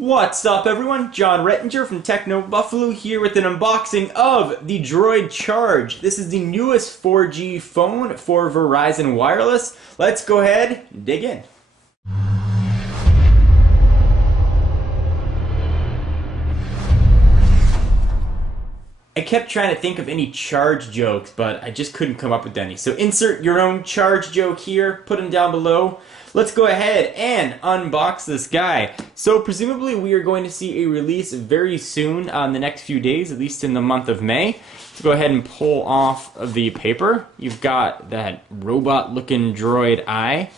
What's up everyone? John Rettinger from Techno Buffalo here with an unboxing of the Droid Charge. This is the newest 4G phone for Verizon Wireless. Let's go ahead and dig in. I kept trying to think of any charge jokes, but I just couldn't come up with any. So insert your own charge joke here, put them down below. Let's go ahead and unbox this guy. So presumably we are going to see a release very soon in the next few days, at least in the month of May. So go ahead and pull off the paper. You've got that robot looking droid eye.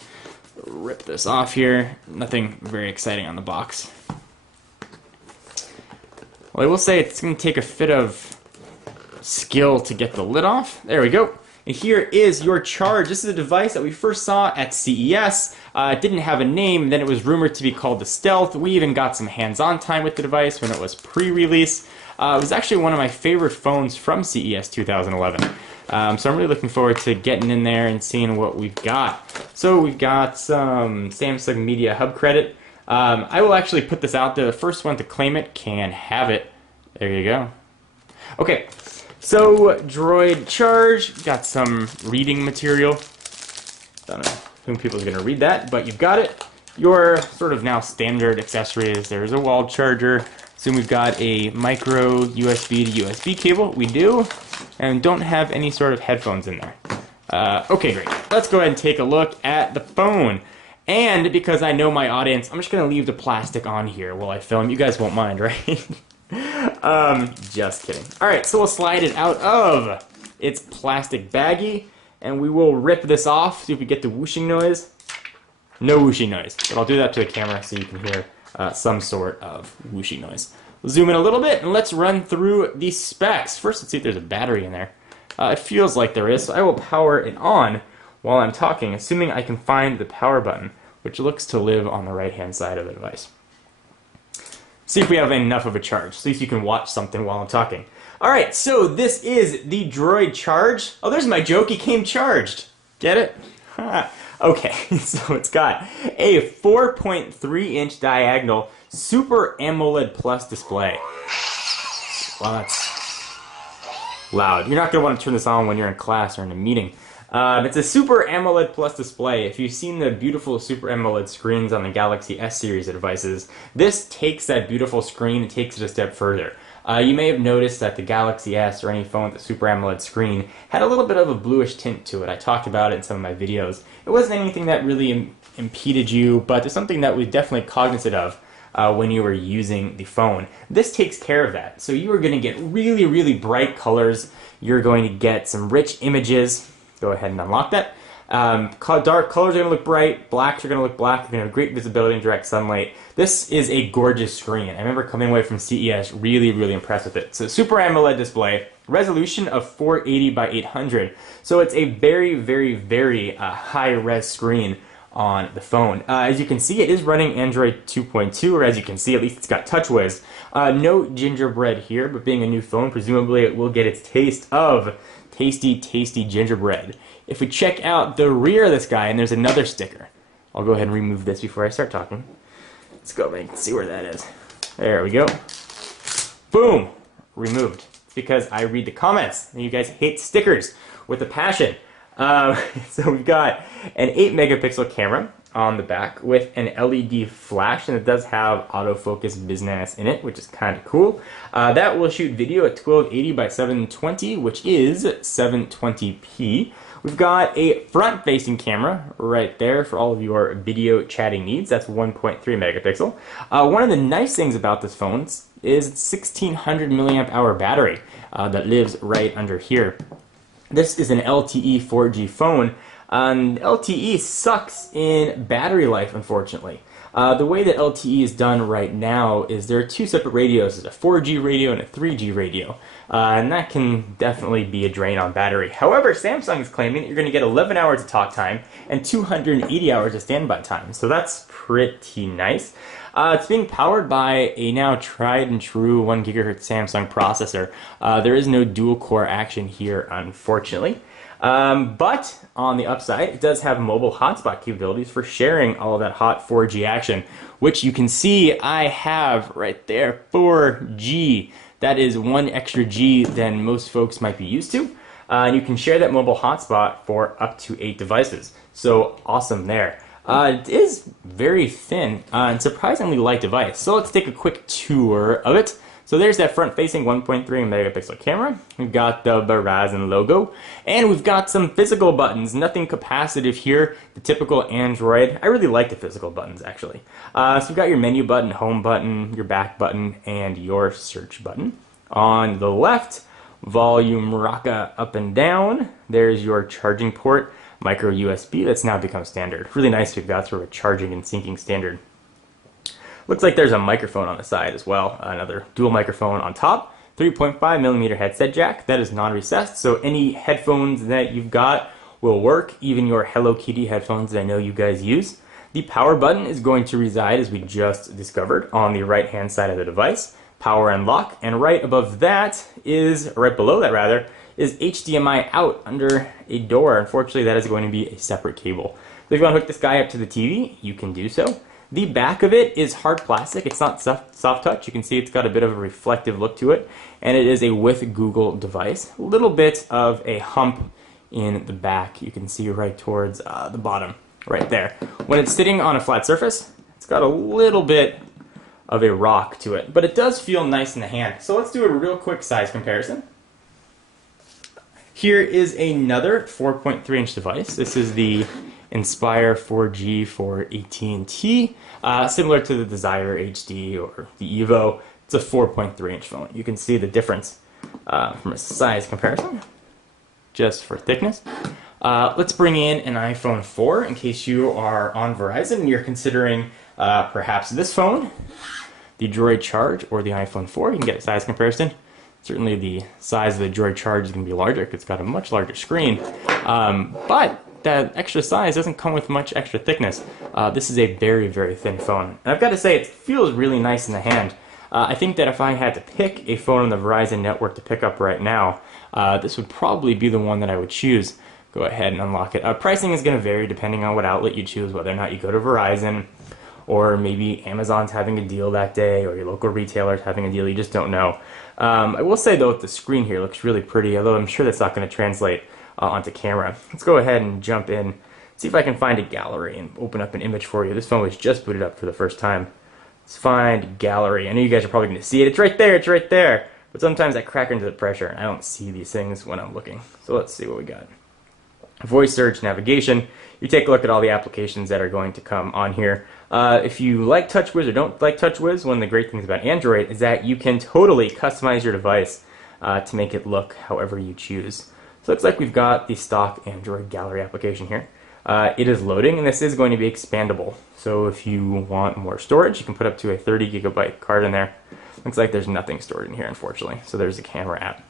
Rip this off here. Nothing very exciting on the box. Well, I will say it's going to take a fit of skill to get the lid off. There we go. And here is your charge. This is a device that we first saw at CES. It didn't have a name, then it was rumored to be called the Stealth. We even got some hands-on time with the device when it was pre-release. It was actually one of my favorite phones from CES 2011. So I'm really looking forward to getting in there and seeing what we've got. So we've got some Samsung Media Hub credit. I will actually put this out there. The first one to claim it can have it. There you go. Okay. So, Droid Charge, got some reading material. Don't know who people are going to read that, but you've got it. Your sort of now standard accessories, there's a wall charger. So we've got a micro USB to USB cable, we do, and don't have any sort of headphones in there. Okay, great. Let's go ahead and take a look at the phone. And because I know my audience, I'm just going to leave the plastic on here while I film. You guys won't mind, right? Just kidding. Alright, so we'll slide it out of its plastic baggie, and we will rip this off, see if we get the whooshing noise. No whooshing noise, but I'll do that to the camera so you can hear some sort of whooshing noise. We'll zoom in a little bit, and let's run through the specs. First, let's see if there's a battery in there. It feels like there is, so I will power it on while I'm talking, assuming I can find the power button, which looks to live on the right-hand side of the device. See if we have enough of a charge. See if you can watch something while I'm talking. Alright, so this is the Droid Charge. Oh, there's my joke. He came charged. Get it? Okay, so it's got a 4.3-inch diagonal Super AMOLED Plus display. Wow, that's loud. You're not going to want to turn this on when you're in class or in a meeting. It's a Super AMOLED Plus display. If you've seen the beautiful Super AMOLED screens on the Galaxy S series of devices, this takes that beautiful screen and takes it a step further. You may have noticed that the Galaxy S or any phone with a Super AMOLED screen had a little bit of a bluish tint to it. I talked about it in some of my videos. It wasn't anything that really impeded you, but it's something that was definitely cognizant of when you were using the phone. This takes care of that. So you are going to get really, really bright colors. You're going to get some rich images. Go ahead and unlock that. Dark colors are going to look bright, blacks are going to look black, you're going to have great visibility in direct sunlight. This is a gorgeous screen. I remember coming away from CES really, really impressed with it. So Super AMOLED display, resolution of 480 by 800. So it's a very, very, very high-res screen on the phone. As you can see, it is running Android 2.2, or as you can see, at least it's got TouchWiz. No gingerbread here, but being a new phone, presumably it will get its taste of tasty, tasty gingerbread. If we check out the rear of this guy, and there's another sticker. I'll go ahead and remove this before I start talking. Let's go and see where that is. There we go. Boom! Removed. It's because I read the comments, and you guys hate stickers with a passion. So we've got an 8-megapixel camera on the back with an LED flash, and it does have autofocus business in it, which is kind of cool. That will shoot video at 1280 by 720, which is 720p. We've got a front-facing camera right there for all of your video chatting needs. That's 1.3 megapixel. One of the nice things about this phone is its 1600 milliamp hour battery that lives right under here. This is an LTE 4G phone. LTE sucks in battery life, unfortunately. The way that LTE is done right now is there are two separate radios. There's a 4G radio and a 3G radio. And that can definitely be a drain on battery. However, Samsung is claiming that you're going to get 11 hours of talk time and 280 hours of standby time. So that's pretty nice. It's being powered by a now tried and true 1 gigahertz Samsung processor. There is no dual core action here, unfortunately. But on the upside, it does have mobile hotspot capabilities for sharing all of that hot 4G action, which you can see I have right there, 4G. That is one extra G than most folks might be used to. And you can share that mobile hotspot for up to 8 devices. So awesome there. It is very thin and surprisingly light device. So let's take a quick tour of it. So there's that front-facing 1.3 megapixel camera. We've got the Verizon logo, and we've got some physical buttons. Nothing capacitive here, the typical Android. I really like the physical buttons, actually. So we've got your menu button, home button, your back button, and your search button. On the left, volume rocker up and down. There's your charging port, micro USB that's now become standard. Really nice we've got sort of a charging and syncing standard. Looks like there's a microphone on the side as well, another dual microphone on top. 3.5 millimeter headset jack, that is non-recessed, so any headphones that you've got will work, even your Hello Kitty headphones that I know you guys use. The power button is going to reside, as we just discovered, on the right-hand side of the device. Power and lock, and right above that is, right below that rather, is HDMI out under a door. Unfortunately, that is going to be a separate cable. So if you want to hook this guy up to the TV, you can do so. The back of it is hard plastic. It's not soft touch. You can see it's got a bit of a reflective look to it, and it is a with Google device. A little bit of a hump in the back. You can see right towards the bottom, right there. When it's sitting on a flat surface, it's got a little bit of a rock to it, but it does feel nice in the hand. So let's do a real quick size comparison. Here is another 4.3-inch device. This is the Inspire 4G for AT&T, similar to the Desire HD or the Evo. It's a 4.3-inch phone. You can see the difference from a size comparison, just for thickness. Let's bring in an iPhone 4 in case you are on Verizon and you're considering perhaps this phone, the Droid Charge, or the iPhone 4. You can get a size comparison. Certainly the size of the Droid Charge is going to be larger because it's got a much larger screen, but that extra size doesn't come with much extra thickness. This is a very, very thin phone. And I've got to say, it feels really nice in the hand. I think that if I had to pick a phone on the Verizon network to pick up right now, this would probably be the one that I would choose. Go ahead and unlock it. Pricing is going to vary depending on what outlet you choose, whether or not you go to Verizon, or maybe Amazon's having a deal that day, or your local retailer's having a deal. You just don't know. I will say, though, the screen here looks really pretty, although I'm sure that's not going to translate onto camera. Let's go ahead and jump in, see if I can find a gallery and open up an image for you. This phone was just booted up for the first time. Let's find gallery. I know you guys are probably going to see it. It's right there. It's right there. But sometimes I crack into the pressure, and I don't see these things when I'm looking. So let's see what we got. Voice search, navigation. You take a look at all the applications that are going to come on here. If you like TouchWiz or don't like TouchWiz, one of the great things about Android is that you can totally customize your device to make it look however you choose. So it looks like we've got the stock Android gallery application here. It is loading, and this is going to be expandable. So if you want more storage, you can put up to a 30 gigabyte card in there. Looks like there's nothing stored in here, unfortunately. So there's the camera app.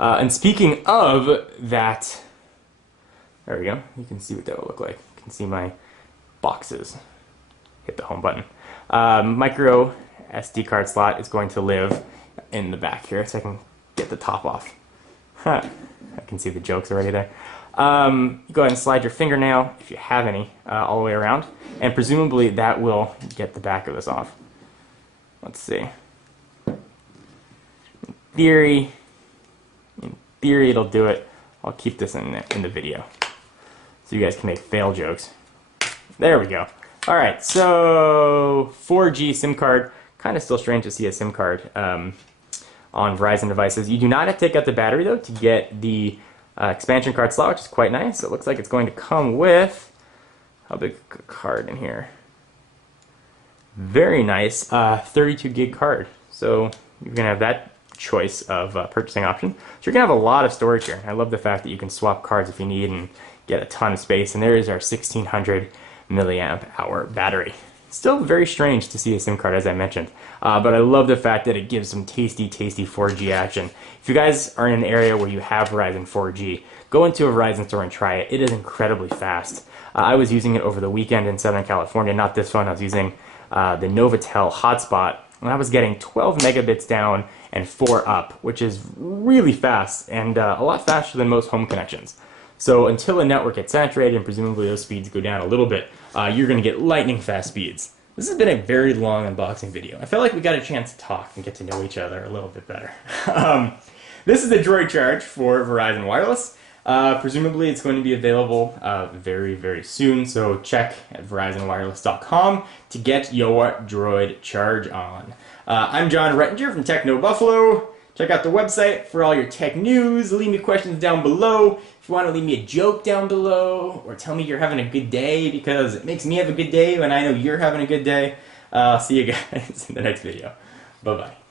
And speaking of that, there we go. You can see what that will look like. You can see my boxes. Hit the home button. Micro SD card slot is going to live in the back here, so I can get the top off. I can see the jokes already there. You go ahead and slide your fingernail, if you have any, all the way around, and presumably that will get the back of this off. Let's see. In theory it'll do it. I'll keep this in the video, so you guys can make fail jokes. There we go. Alright, so 4G SIM card. Kind of still strange to see a SIM card on Verizon devices. You do not have to take out the battery, though, to get the expansion card slot, which is quite nice. It looks like it's going to come with, how big a card in here? Very nice, 32 gig card. So you're going to have that choice of purchasing option. So you're going to have a lot of storage here. I love the fact that you can swap cards if you need and get a ton of space. And there is our 1600 milliamp hour battery. Still very strange to see a SIM card, as I mentioned, but I love the fact that it gives some tasty 4G action. If you guys are in an area where you have Verizon 4G, go into a Verizon store and try it. It is incredibly fast. I was using it over the weekend in Southern California, not this phone. I was using the Novotel hotspot, and I was getting 12 megabits down and 4 up, which is really fast and a lot faster than most home connections. So until the network gets saturated and presumably those speeds go down a little bit, you're going to get lightning fast speeds. This has been a very long unboxing video. I felt like we got a chance to talk and get to know each other a little bit better. This is the Droid charge for Verizon Wireless. Presumably it's going to be available very, very soon, so check at verizonwireless.com to get your Droid charge on. I'm John Rettinger from Techno Buffalo. Check out the website for all your tech news. Leave me questions down below. If you want to leave me a joke down below, or tell me you're having a good day, because it makes me have a good day when I know you're having a good day. I'll see you guys in the next video. Bye-bye.